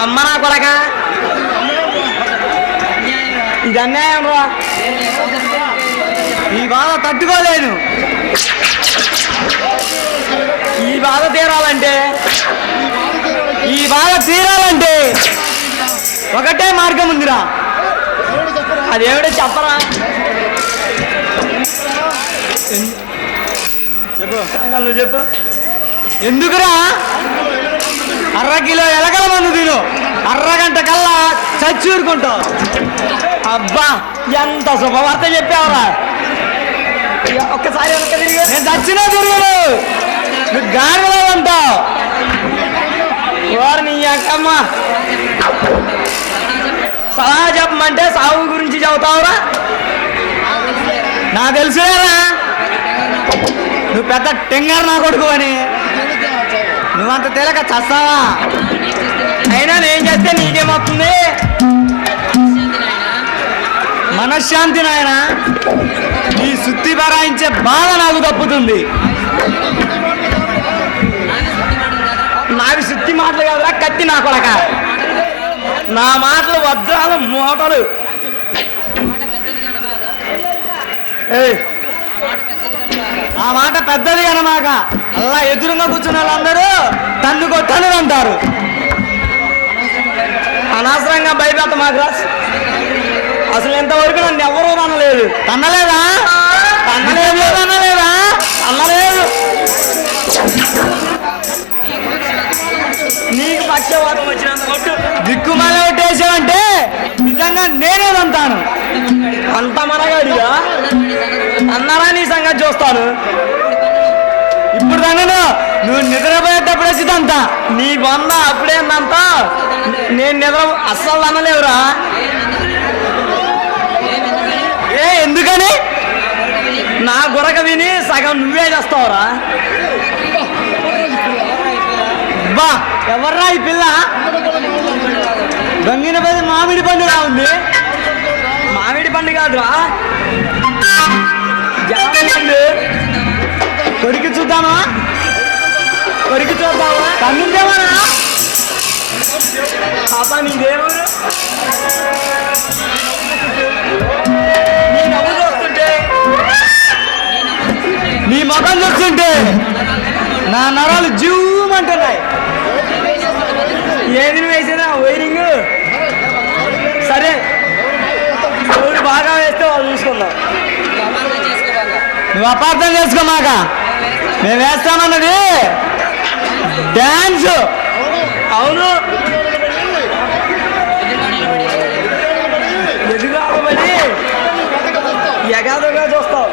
అమ్మ నా కొడక, ఇది అన్యాయం రా. ఈ బాధ తట్టుకోలేను. ఈ బాధ తీరాలంటే ఒకటే మార్గం ఉందిరా. అదేమిటో చెప్పరా? చెప్పు, నువ్వు చెప్పు. ఎందుకురా? అరకిలో ఎలకల మందు తిను, అరగంట కల్లా చచ్చూరుకుంటావు. అబ్బా, ఎంత శుభవార్త చెప్పావురా. ఒక్కసారి నేను చచ్చినా తిరుగులు, నువ్వు గాడిలో ఉంటావు. వారు నీ అక్కమ్మ సలహా చెప్పమంటే సాగు గురించి చెబుతావురా? నాకు తెలుసురా, నువ్వు పెద్ద టెంగర్ నా కొడుకు అని. నువ్వంత తేలక చస్తావా? అయినా నేను చేస్తే నీకేమవుతుంది? మనశ్శాంతి నాయన. నీ సుత్తి బరాయించే బాధ నాకు తప్పుతుంది. నావి సుత్తి మాటలు కాదురా, కత్తి నా కొడక. నా మాటలు వజ్రాలు మూటలు. ఆ మాట పెద్దది కనమాక. అలా ఎదురుగా కూర్చున్న వాళ్ళందరూ తన్ను కొట్టను అంటారు. అనవసరంగా భయపెట్ట మాకు. అసలు ఎంతవరకు నన్ను ఎవరూ తన్నలేదు. తన్నలేదా? నీకు పక్షవాతం వచ్చినంత కొట్టు. దిక్కుమాల కొట్టేసావంటే నిజంగా నేనే తంతాను. అంత మనగాడిగా అన్నారా? నీ సంగతి చూస్తాను. ఇప్పుడు తనను నువ్వు నిద్రపోయేటప్పుడు వచ్చి అంతా నీ వంద అప్పుడేందంతా. నేను నిద్ర అస్సలు అనలేవురా. ఎందుకని? నా గురక విని సగం నువ్వే చేస్తావురా. బా, ఎవర్రా ఈ పిల్ల? గంగిన పది మామిడి పండుగ ఉంది. మామిడి పండుగ కాదురా, జామపండు. కొరికి చూద్దామా? కన్నుందేమరా? పాపా నీదేమరు? నీ నవ్వు చూస్తుంటే, నీ ముఖం చూస్తుంటే నా నరాలు జీవమంటున్నాయి. ఏది వేసినా వైరింగ్ సరే, ఎవరు బాగా వేస్తే వాళ్ళు చూసుకుందాం. నువ్వు అపార్థం చేసుకోమాక. మేము వేస్తామన్నది డ్యాన్స్. అవును, ఎదురాబడి ఎగాదగా చూస్తావు.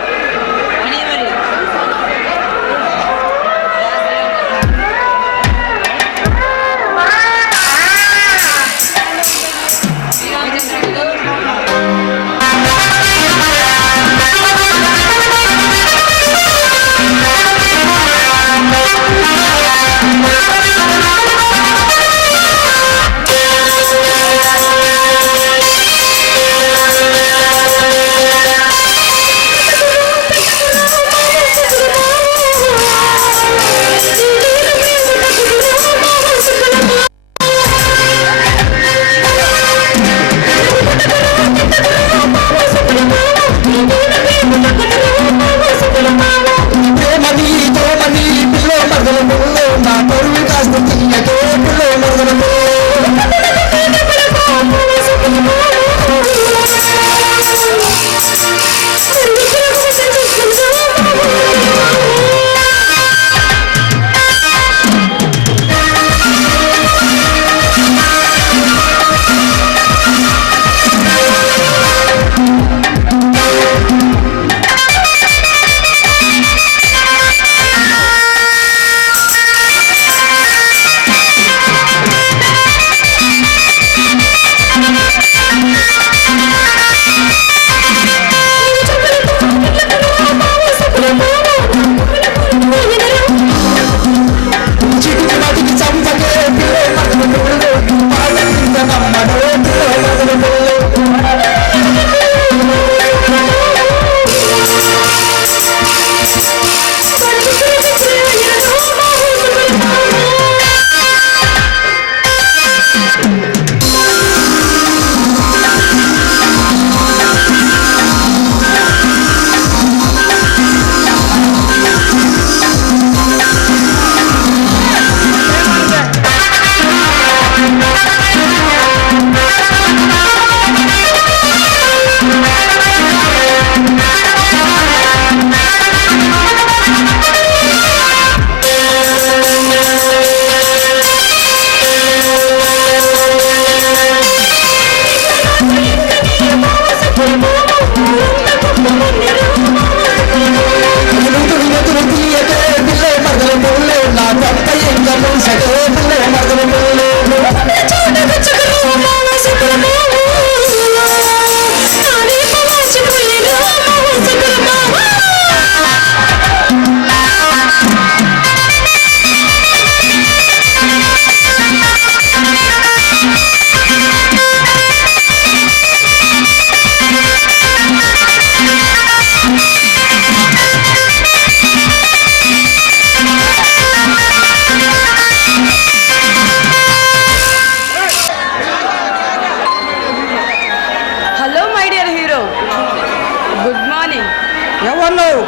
నువ్వన్నావు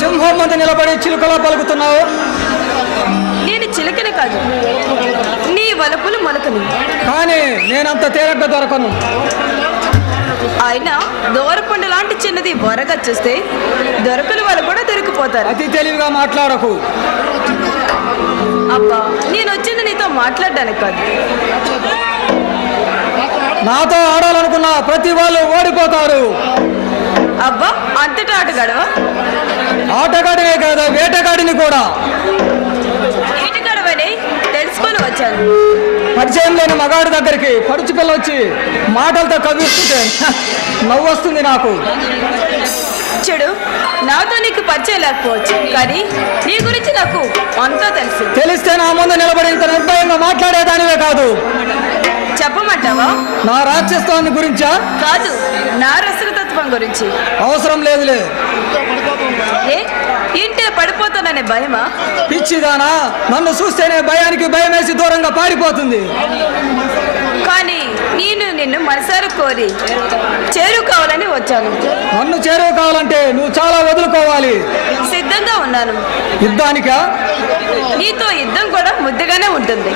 సింహం ముందు నిలబడి చిలుకలా పలుకుతున్నావు? నేను చిలకని కాదు, నీ వలపులు మొలకని. కానీ నేనంత తేలిగ్గా దొరకను. అయినా దూరపండు లాంటి చిన్నది బొరగా చూస్తే దొరకల వాళ్ళు కూడా దొరికిపోతారు. అతి తెలివిగా మాట్లాడకు. అబ్బా, నేను వచ్చింది నీతో మాట్లాడడానికి కాదు. నాతో ఆడాలనుకున్న ప్రతి వాళ్ళు ఓడిపోతారు. అబ్బా, అంతటా ఆటగాడవా? ఆటగాడినే కాదా, వేటగాడిని కూడా. ఈటగాడవని తెలుసుకొని వచ్చాను. పరిచయం లేని మగాడి దగ్గరికి పడుచు పిల్ల వచ్చి మాటలతో కవిస్తుంటే నవ్వు వస్తుంది నాకు. చూడు, నాతో నీకు పరిచయం లేకపోవచ్చు, కానీ నీ గురించి నాకు అంతా తెలుసు. తెలిస్తే నా ముందు నిలబడి ఇంత నిర్భయంగా మాట్లాడేదానివే కాదు. చెప్పమంటావా? నా రాక్షసత్వాన్ని గురించా? కాదు, నా రసతత్వం గురించి. అవసరం లేదులే. ఏ ఇంటే పడిపోతాననే భయమా? పిచ్చిదానా, నన్ను చూస్తేనే భయానికి భయం వేసి దూరంగా పారిపోతుంది. కానీ నేను నిన్ను మనసారా కోరి చేరుకోవాలని వచ్చాను. నన్ను చేరువ కావాలంటే నువ్వు చాలా వదులుకోవాలి. సిద్ధంగా ఉన్నాను. యుద్ధానికా? నీతో యుద్ధం కూడా ముద్దుగానే ఉంటుంది.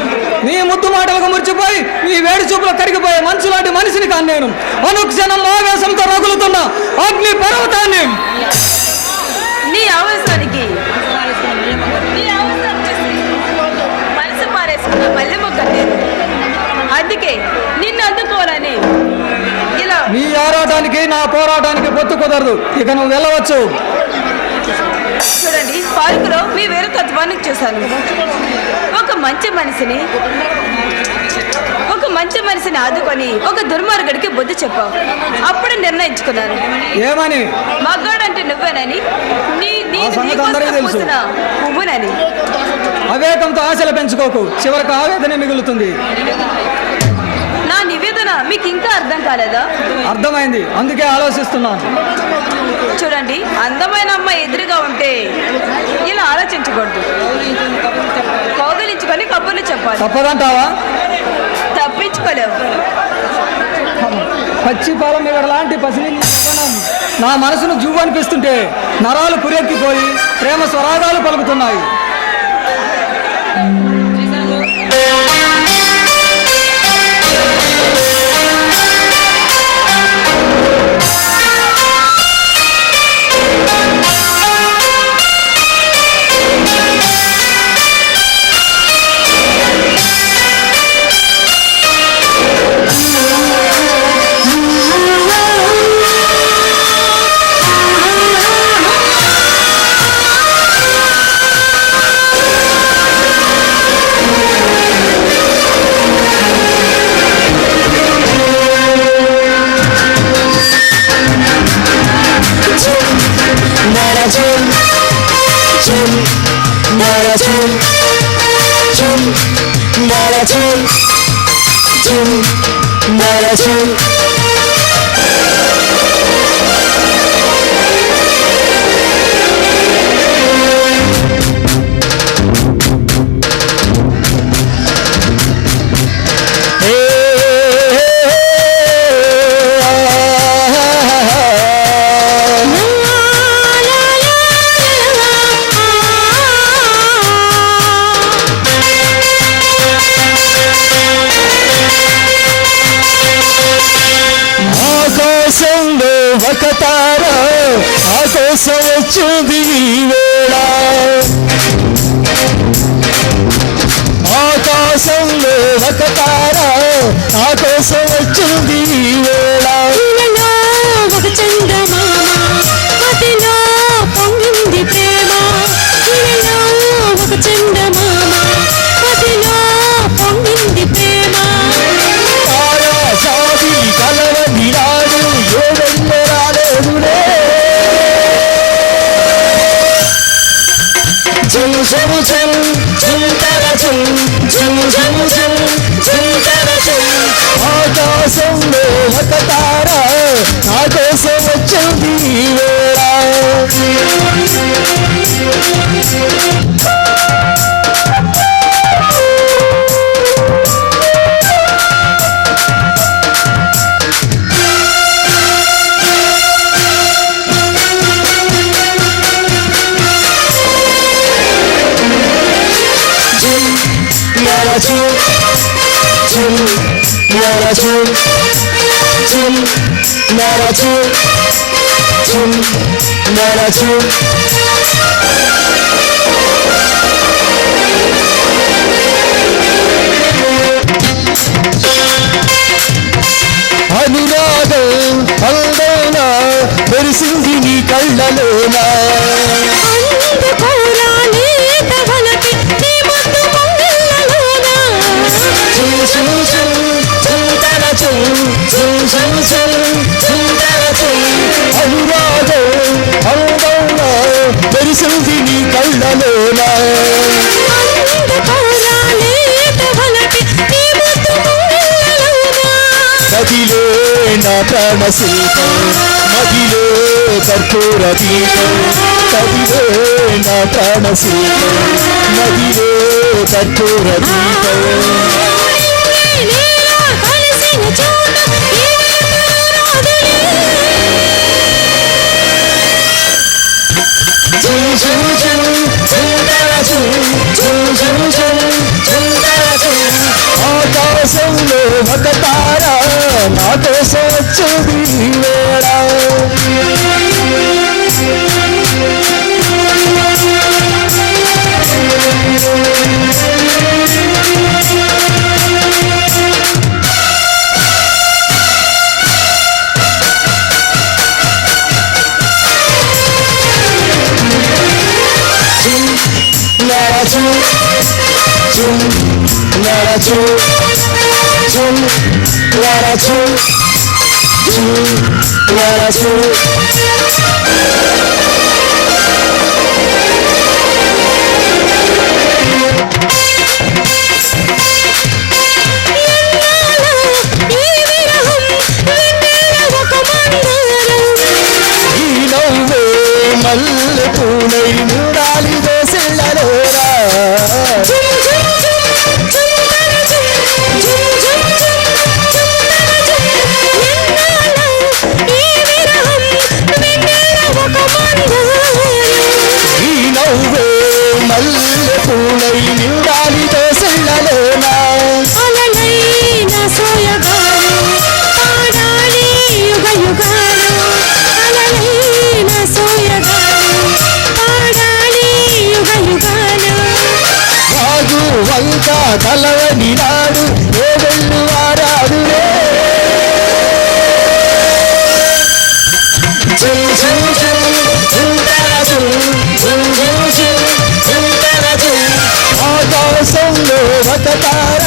నీ ముద్దు మాటలకు మురిచిపోయి నీ వేడి చూపులో కరిగిపోయే మనసు లాంటి మనిషిని కాను నేను. అనుక్షణం ఆవేశంతో రగులుతున్న అగ్ని పర్వతాన్ని. నీ ఆవేశానికి మనసు పారేసుకున్న మల్లె మొక్క నేను. అందుకే నిన్ను అందుకోవాలని ఇలా. నీ ఆరాటానికి నా పోరాటానికి పొత్తు కుదరదు. ఇక నువ్వు వెళ్ళవచ్చు. చూడండి, పార్కులో మీ వేరే తత్వానికి చూశాను. ఒక మంచి మనిషిని ఆదుకొని ఒక దుర్మార్గుడికి బుద్ధి చెప్పావు. అప్పుడు నిర్ణయించుకున్నాను, ఏమని? మగాడంటే నువ్వేనని, ఆ సంగతి అందరికీ తెలుసు. పువ్వునని. అవేకంతో ఆశలు పెంచుకోకు, చివరికి ఆవేదన మిగులుతుంది. నా నివేదన మీకు ఇంకా అర్థం కాలేదా? అర్థమైంది, అందుకే ఆలోచిస్తున్నాను. చూడండి, అందమైన అమ్మాయి ఎదురుగా ఉంటే ఇలా ఆలోచించకూడదు. కౌగిలించుకొని కబుర్లు చెప్పాలి. తప్పదంటావా? తప్పించుకోలేవు. పచ్చి పాలం ఇక్కడ లాంటి పసిని నా మనసును జువ్వు అనిపిస్తుంటే నరాలు పురెక్కిపోయి ప్రేమ స్వరాగాలు పలుకుతున్నాయి. ఒక తార ఆకాశం వచ్చింది వేళ, ఆకాశంలో ఒక తార ఆకాశం వచ్చింది వేళ. ఒక చందమామ అతిలో పొంగింది ప్రేమ, ఒక చందమామ అతిలో పొంగింది ప్రేమ. తారా సాది కలవని రాడు ఏడెళ్ళ రాలేదులే. నరచు చుమ్ నరచు చుమ్ నరచు అనురాగం అందోన మెరిసింది నీ కళ్ళలోనా అనురాగం అందోన మెరిసింది నీ కళ్ళలోనా మదిలో నా ప్రాణ శిల్పం మదిలో కర్పూర దీపం మదిలో నా ప్రాణ శిల్పం మదిలో కర్పూర దీపం జుమ్ జుమ్ జుమ్ చుందర జుమ్ జుమ్ జుమ్ జుమ్ చుందర జుమ్ ఆకాశంలో ఒక తార నా కోసం వచ్చింది ఈ వేళ నరచు చుమ్ నరచు చుమ్ నరచు చుమ్ నరచు ఈ నవ్వే మల్లె పూలై నూరాలి దోసెళ్ళలోరా ఈ నవ్వే మల్లె పూలై నూరాలి దోసెళ్ళలోనా వాగు వంక కలవని నాడు ఏ వెళ్ళు వారాడు ఆకాశంలో ఒక తార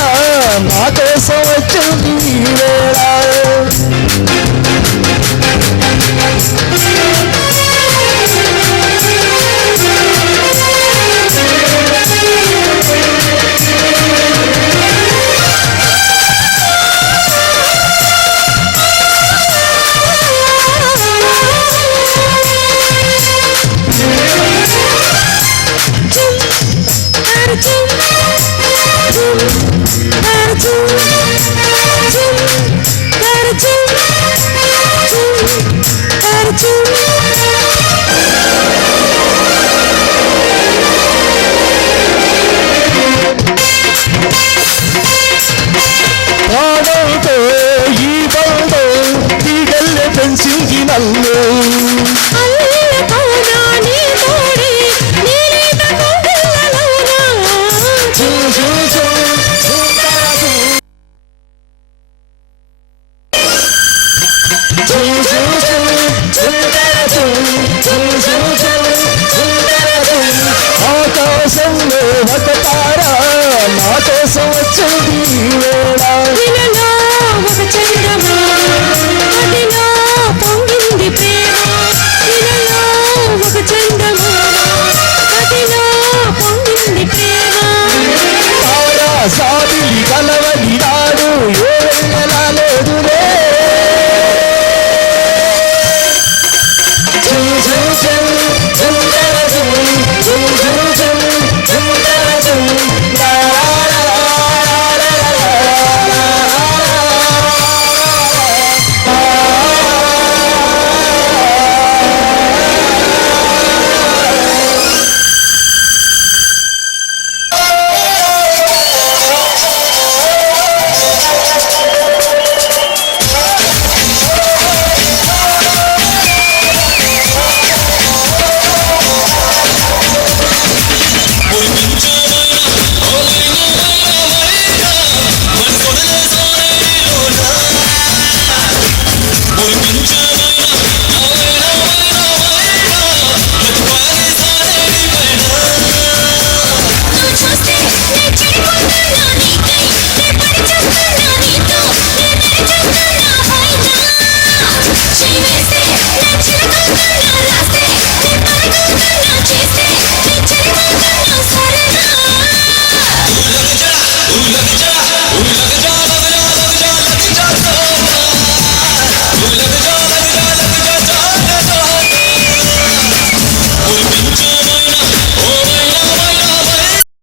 నా కోసం వచ్చింది ఈ వేళ ప్రాణంతో ఈ బంధం తీగల్లె పెంచింది నన్ను జుమ్ జుమ్ జుమ్